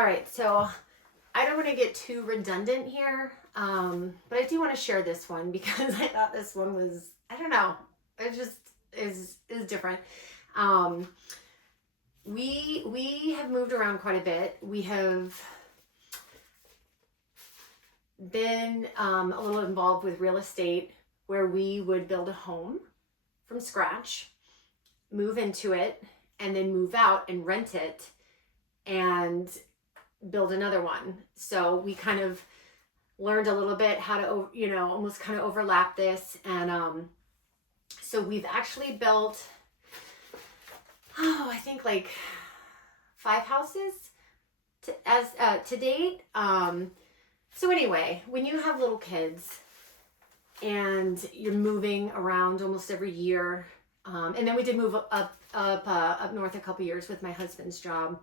All right, so I don't want to get too redundant here, but I do want to share this one because I thought this one was, I don't know, it just is different. Um, we have moved around quite a bit. We have been a little involved with real estate where we would build a home from scratch, move into it, and then move out and rent it and build another one. So we kind of learned a little bit how to, almost kind of overlap this. And so we've actually built, I think like 5 houses to date. So anyway, when you have little kids and you're moving around almost every year, and then we did move up north a couple years with my husband's job,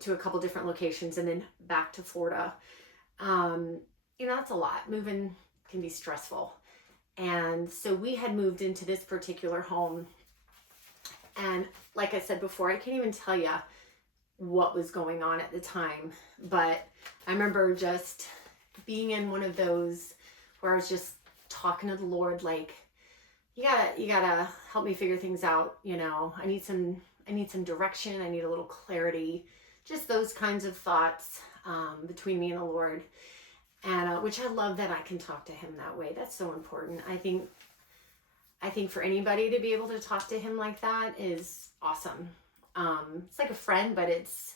to a couple different locations and then back to Florida. That's a lot. Moving can be stressful. And so we had moved into this particular home. And like I said before, I can't even tell you what was going on at the time. But I remember just being in one of those where I was just talking to the Lord, like, you gotta help me figure things out. I need some direction. I need a little clarity. Just those kinds of thoughts between me and the Lord. And which I love that I can talk to him that way. That's so important. I think for anybody to be able to talk to him like that is awesome. It's like a friend, but it's,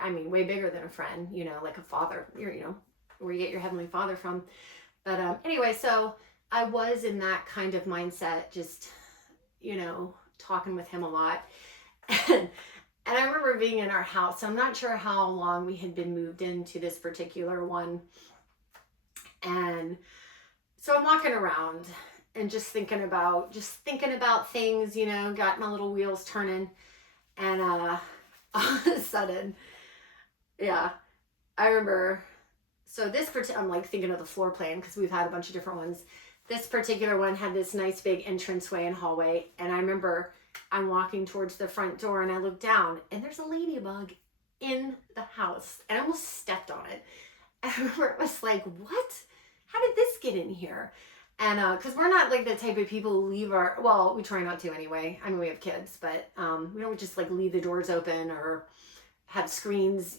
way bigger than a friend, like a father, where you get your Heavenly Father from. But anyway, so I was in that kind of mindset, just, talking with him a lot. And I remember being in our house. I'm not sure how long we had been moved into this particular one. And so I'm walking around and just thinking about things, got my little wheels turning. And all of a sudden, yeah, I remember, so I'm like thinking of the floor plan because we've had a bunch of different ones. This particular one had this nice big entranceway and hallway. And I remember I'm walking towards the front door and I look down and there's a ladybug in the house and I almost stepped on it. And I remember it was like, what? How did this get in here? And because we're not like the type of people who leave we try not to anyway. We have kids, but we don't just like leave the doors open or have screens,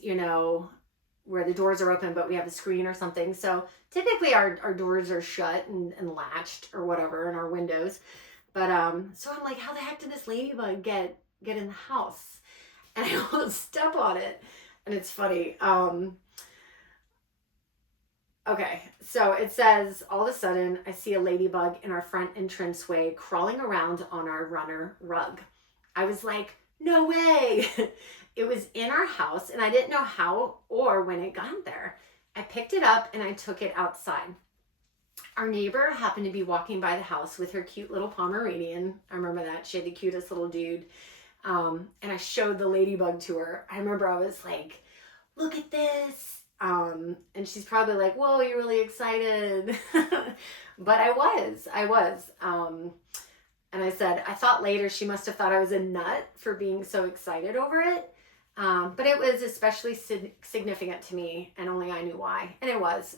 where the doors are open, but we have a screen or something. So typically our doors are shut and latched or whatever, and our windows. But so I'm like, how the heck did this ladybug get in the house? And I almost step on it. And it's funny. Okay, so it says, all of a sudden, I see a ladybug in our front entranceway crawling around on our runner rug. I was like, no way. It was in our house, and I didn't know how or when it got there. I picked it up, and I took it outside. Our neighbor happened to be walking by the house with her cute little Pomeranian. I remember that. She had the cutest little dude. And I showed the ladybug to her. I remember I was like, look at this. And she's probably like, whoa, you're really excited. But I was. And I said, I thought later she must have thought I was a nut for being so excited over it. But it was especially significant to me, and only I knew why. And it was,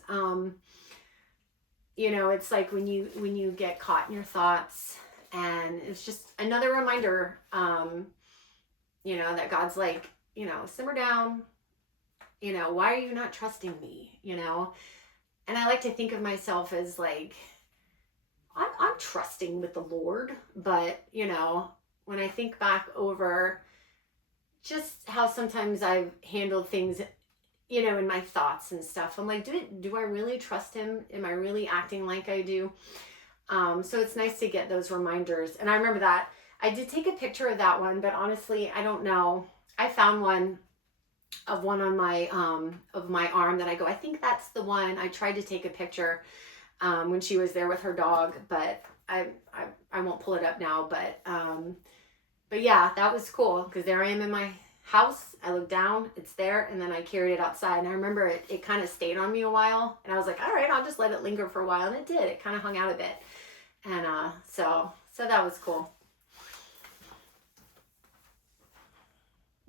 it's like when you get caught in your thoughts, and it's just another reminder, that God's like, simmer down. Why are you not trusting me? And I like to think of myself as like, I'm trusting with the Lord, but when I think back over just how sometimes I've handled things, in my thoughts and stuff, I'm like, do I really trust him? Am I really acting like I do? So it's nice to get those reminders. And I remember that I did take a picture of that one, but honestly, I don't know. I found one on my of my arm that I think that's the one. I tried to take a picture when she was there with her dog, but I won't pull it up now. But yeah, that was cool because there I am in my house. I look down, it's there, and then I carried it outside. And I remember it kind of stayed on me a while, and I was like, all right, I'll just let it linger for a while, and it did. It kind of hung out a bit, and so that was cool.